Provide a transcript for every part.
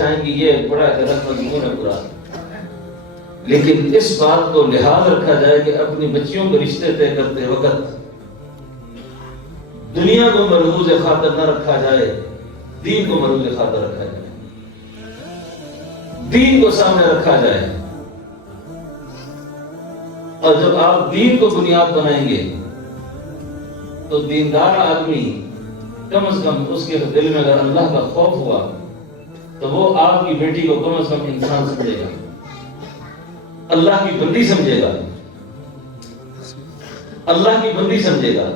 آئیں کہ یہ بڑا غلط مضمون ہے پورا، لیکن اس بات کو لحاظ رکھا جائے کہ اپنی بچیوں کے رشتے طے کرتے وقت دنیا کو مرہوز خاطر نہ رکھا جائے، دین کو مرہوز خاطر رکھا جائے، دین کو سامنے رکھا جائے۔ اور جب آپ دین کو بنیاد بنائیں گے تو دیندار آدمی کم از کم اس کے دل میں اگر اللہ کا خوف ہوا تو وہ آپ کی بیٹی کو کم از کم انسان سمجھے گا، اللہ کی بندی سمجھے گا، اللہ کی بندی سمجھے گا۔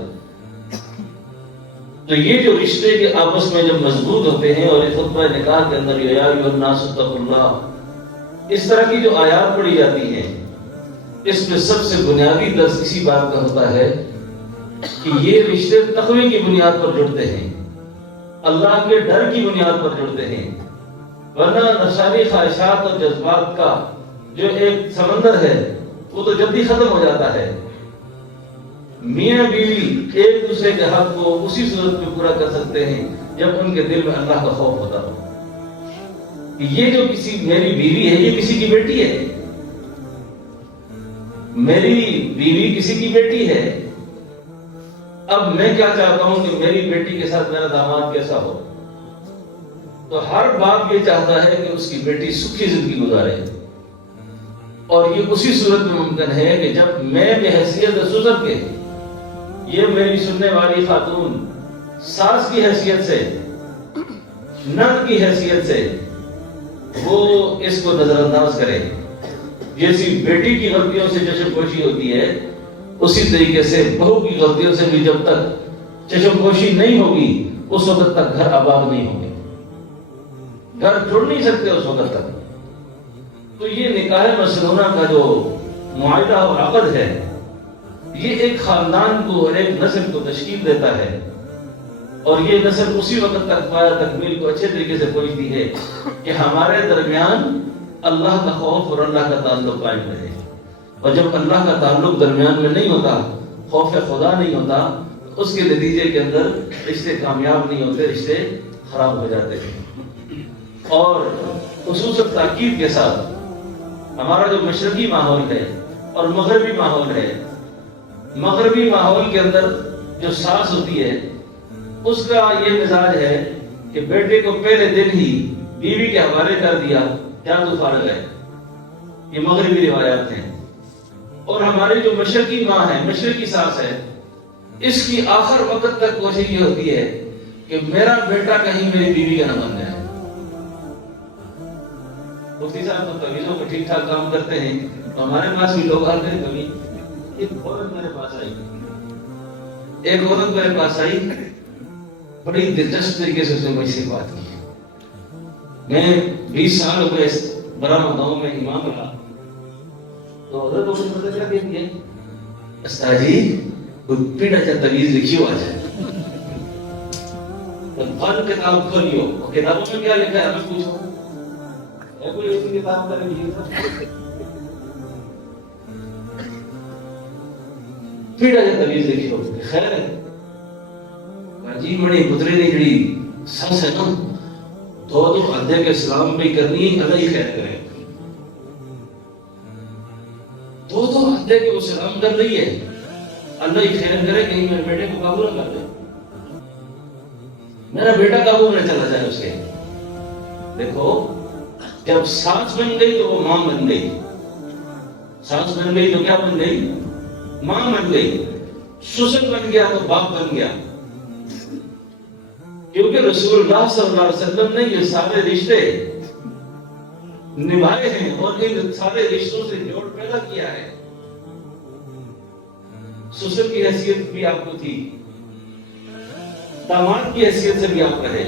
تو یہ جو رشتے کے آپس میں جب مضبوط ہوتے ہیں، اور یہ خطبہ نکاح کے اندر یا ایھا الناس اتقوا اللہ، اس طرح کی جو آیات پڑھی جاتی ہیں، اس میں سب سے بنیادی درس اسی بات کا ہوتا ہے کہ یہ رشتے تقوی کی بنیاد پر جڑتے ہیں، اللہ کے ڈر کی بنیاد پر جڑتے ہیں، ورنہ نفسانی خواہشات اور جذبات کا جو ایک سمندر ہے وہ تو جلدی ختم ہو جاتا ہے۔ میاں بیوی ایک دوسرے کے حق کو اسی صورت میں پورا کر سکتے ہیں جب ان کے دل میں اللہ کا خوف ہوتا ہو کہ یہ جو کسی میری بیوی ہے یہ کسی کی بیٹی ہے، میری بیوی کسی کی بیٹی ہے، اب میں کیا چاہتا ہوں کہ میری بیٹی کے ساتھ میرا داماد کیسا ہو۔ تو ہر باپ یہ چاہتا ہے کہ اس کی بیٹی سکھی زندگی گزارے، اور یہ اسی صورت میں ممکن ہے کہ جب میں بحیثیت سسر کے، یہ میری سننے والی خاتون ساس کی حیثیت سے، نند کی حیثیت سے وہ اس کو نظر انداز کرے۔ جیسی بیٹی کی غلطیوں سے چشم پوشی ہوتی ہے، اسی طریقے سے بہو کی غلطیوں سے بھی جب تک چشم پوشی نہیں ہوگی اس وقت تک گھر آباد نہیں ہوں گے، گھر جڑ نہیں سکتے اس وقت تک۔ تو یہ نکاح مسنونہ کا جو معاہدہ اور عقد ہے، یہ ایک خاندان کو اور ایک نسل کو تشکیل دیتا ہے، اور یہ نسل اسی وقت تک پایا تکمیل کو اچھے طریقے سے پہنچتی ہے کہ ہمارے درمیان اللہ کا خوف اور اللہ کا تعلق قائم رہے۔ اور جب اللہ کا تعلق درمیان میں نہیں ہوتا، خوف خدا نہیں ہوتا، اس کے نتیجے کے اندر رشتے کامیاب نہیں ہوتے، رشتے خراب ہو جاتے ہیں۔ اور خصوصاً تاکید کے ساتھ ہمارا جو مشرقی ماحول ہے اور مغربی ماحول ہے، مغربی ماحول کے اندر جو ساس ہوتی ہے اس کا یہ مزاج ہے کہ بیٹے کو پہلے دن ہی بیوی کے حوالے کر دیا، جا تو فارغ ہے، یہ مغربی روایات ہیں۔ اور ہماری جو مشرقی ماں ہے، مشرقی ساس ہے، اس کی آخر وقت تک کوشش یہ ہوتی ہے کہ میرا بیٹا کہیں میری بیوی کا نہ بن جائے۔ مفتی صاحب تو تویزوں کو ٹھیک ٹھاک کام کرتے ہیں، تو ہمارے پاس بھی لوگ آتے ہیں۔ کبھی ایک عورت میرے پاس آئی، بڑی دلچسپ طریقے سے اس نے مجھ سے بات کی۔ میں 20 سال ہو گئے برآمد گاؤں میں امام رہا، تو حضرت کو پتہ کیا کہتی ہے، استاد جی کوئی پیڑا چا تویز لکھی ہوا ہے، فن کتاب کھولیو، کتابوں میں کیا لکھا ہے ہمیں پوچھو، ہے کوئی ایسی کتاب کا لکھی پیڑا چا تویز لکھی ہو، خیر ہے جی بڑی پترے نے جڑی سس ہے نا تو ادھے کے اسلام پہ کرنی ہے، اللہ ہی خیر کرے، تو ادھے کے اسلام کر رہی ہے، اللہ ہی خیر کرے، کہیں میرے بیٹے کو قابو نہ کر دے، میرا بیٹا قابو نہ چلا جائے اس کے۔ دیکھو جب ساس بن گئی تو وہ ماں بن گئی، ساس بن گئی تو کیا بن گئی، ماں بن گئی، سسر بن گیا تو باپ بن گیا، کیونکہ رسول اللہ صلی اللہ علیہ وسلم نے یہ سارے رشتے نبھائے ہیں اور ان سارے رشتوں سے جوڑ پیدا کیا ہے۔ سسر کی حیثیت بھی آپ کو تھی، داماد کی حیثیت سے بھی آپ رہے،